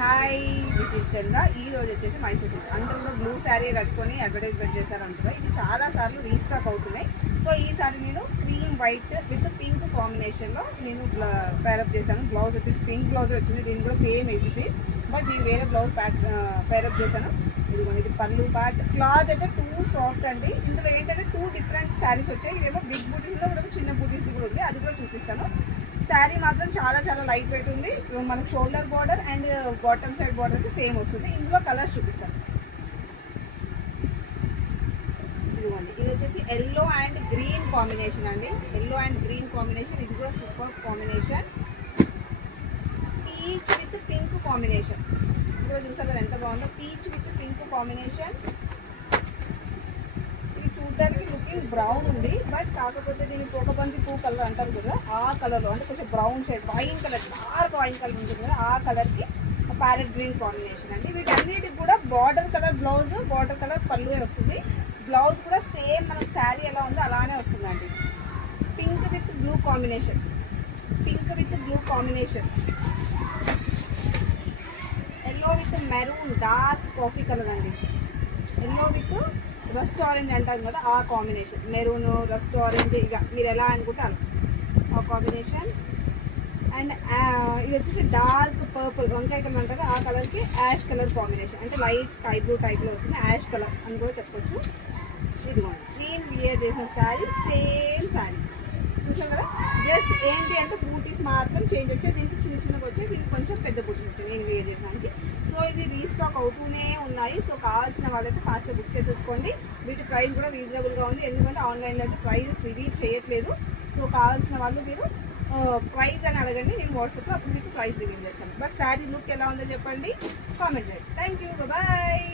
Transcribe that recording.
Hi this is చంద్ర. ఈ రోజు వచ్చేసి మైసూర్ సిల్క్ అందరూ కూడా బ్లూ శారీ కట్టుకొని అడ్వర్టైజ్మెంట్ చేశారంటున్నారు. ఇది చాలా సార్లు రీస్టాక్ అవుతున్నాయి. సో ఈసారి నేను క్రీమ్ వైట్ విత్ పింక్ కాంబినేషన్లో నేను పేరప్ చేశాను. బ్లౌజ్ వచ్చేసి పింక్ బ్లౌజ్ వచ్చింది. దీని కూడా సేమ్ ఎగ్జిటీస్, బట్ నేను వేరే బ్లౌజ్ పేరప్ చేశాను. ఇదిగోండి, ఇది పళ్ళు పార్ట్. క్లాత్ అయితే టూ సాఫ్ట్ అండి. ఇందులో ఏంటంటే టూ డిఫరెంట్ శారీస్ వచ్చాయి. ఇదేమో బిగ్ బూటీస్లో కూడా చిన్న బూటీస్ది కూడా ఉంది, అది కూడా చూపిస్తాను. శారీ మాత్రం చాలా చాలా లైట్ వెయిట్ ఉంది. మనకు shoulder border and bottom side border అయితే సేమ్ వస్తుంది. ఇందులో కలర్స్ చూపిస్తాను. ఇదిగోండి, ఇది వచ్చేసి ఎల్లో అండ్ గ్రీన్ కాంబినేషన్ అండి. ఎల్లో అండ్ గ్రీన్ కాంబినేషన్, ఇది కూడా super combination. Peach with pink combination, ఇప్పుడు చూసారు కదా ఎంత బాగుందో. Peach with pink combination. చూడ్డానికి లుకింగ్ బ్రౌన్ ఉంది, బట్ కాకపోతే దీని పోకబంది పూ కలర్ అంటారు కదా, ఆ కలర్లో అంటే కొంచెం brown shade, wine colour, dark wine colour ఉంటుంది కదా, ఆ కలర్కి ప్యారెట్ గ్రీన్ కాంబినేషన్ అండి. వీటన్నిటికి కూడా border colour blouse, border colour పళ్ళువే వస్తుంది. బ్లౌజ్ కూడా సేమ్ మనకు శారీ ఎలా ఉందో అలానే వస్తుందండి. Pink with blue combination, pink with blue combination. Yellow with maroon dark coffee colour అండి. ఎల్లో విత్ రస్ట్ ఆరెంజ్ అంటారు కదా, ఆ కాంబినేషన్. మెరూన్, రస్ట్ ఆరెంజ్, ఇక మీరు ఎలా అనుకుంటారు ఆ కాంబినేషన్. అండ్ ఇది వచ్చేసి డార్క్ పర్పుల్, వంకాయ కలర్ అంటారు, ఆ కలర్కి యాష్ కలర్ కాంబినేషన్. అంటే లైట్ స్కై బ్లూ టైప్లో వచ్చింది, యాష్ కలర్ అని కూడా చెప్పొచ్చు. ఇదిగోండి, నేను వియర్ చేసిన శారీ సేమ్ శారీ చూసాం కదా. జస్ట్ ఏంటి అంటే బూటీస్ మాత్రం చేంజ్ వచ్చాయి. దీనికి చిన్న చిన్నగా వచ్చాయి, దీనికి కొంచెం పెద్ద బూటీస్ వచ్చాయి నేను వియర్ చేసానికి. సో ఇవి రీస్టాక్ అవుతూనే ఉన్నాయి. సో కావాల్సిన వాళ్ళైతే ఫాస్ట్గా బుక్ చేసేసుకోండి. వీటి ప్రైస్ కూడా రీజనబుల్గా ఉంది, ఎందుకంటే ఆన్లైన్లో అయితే ప్రైజెస్ రివీల్ చేయట్లేదు. సో కావాల్సిన వాళ్ళు మీరు ప్రైస్ అని అడగండి, నేను వాట్సాప్లో అప్పుడు మీకు ప్రైస్ రివీల్ చేస్తాను. బట్ శారీ లుక్ ఎలా ఉందో చెప్పండి, కామెంట్ చేయండి. Thank you, bye.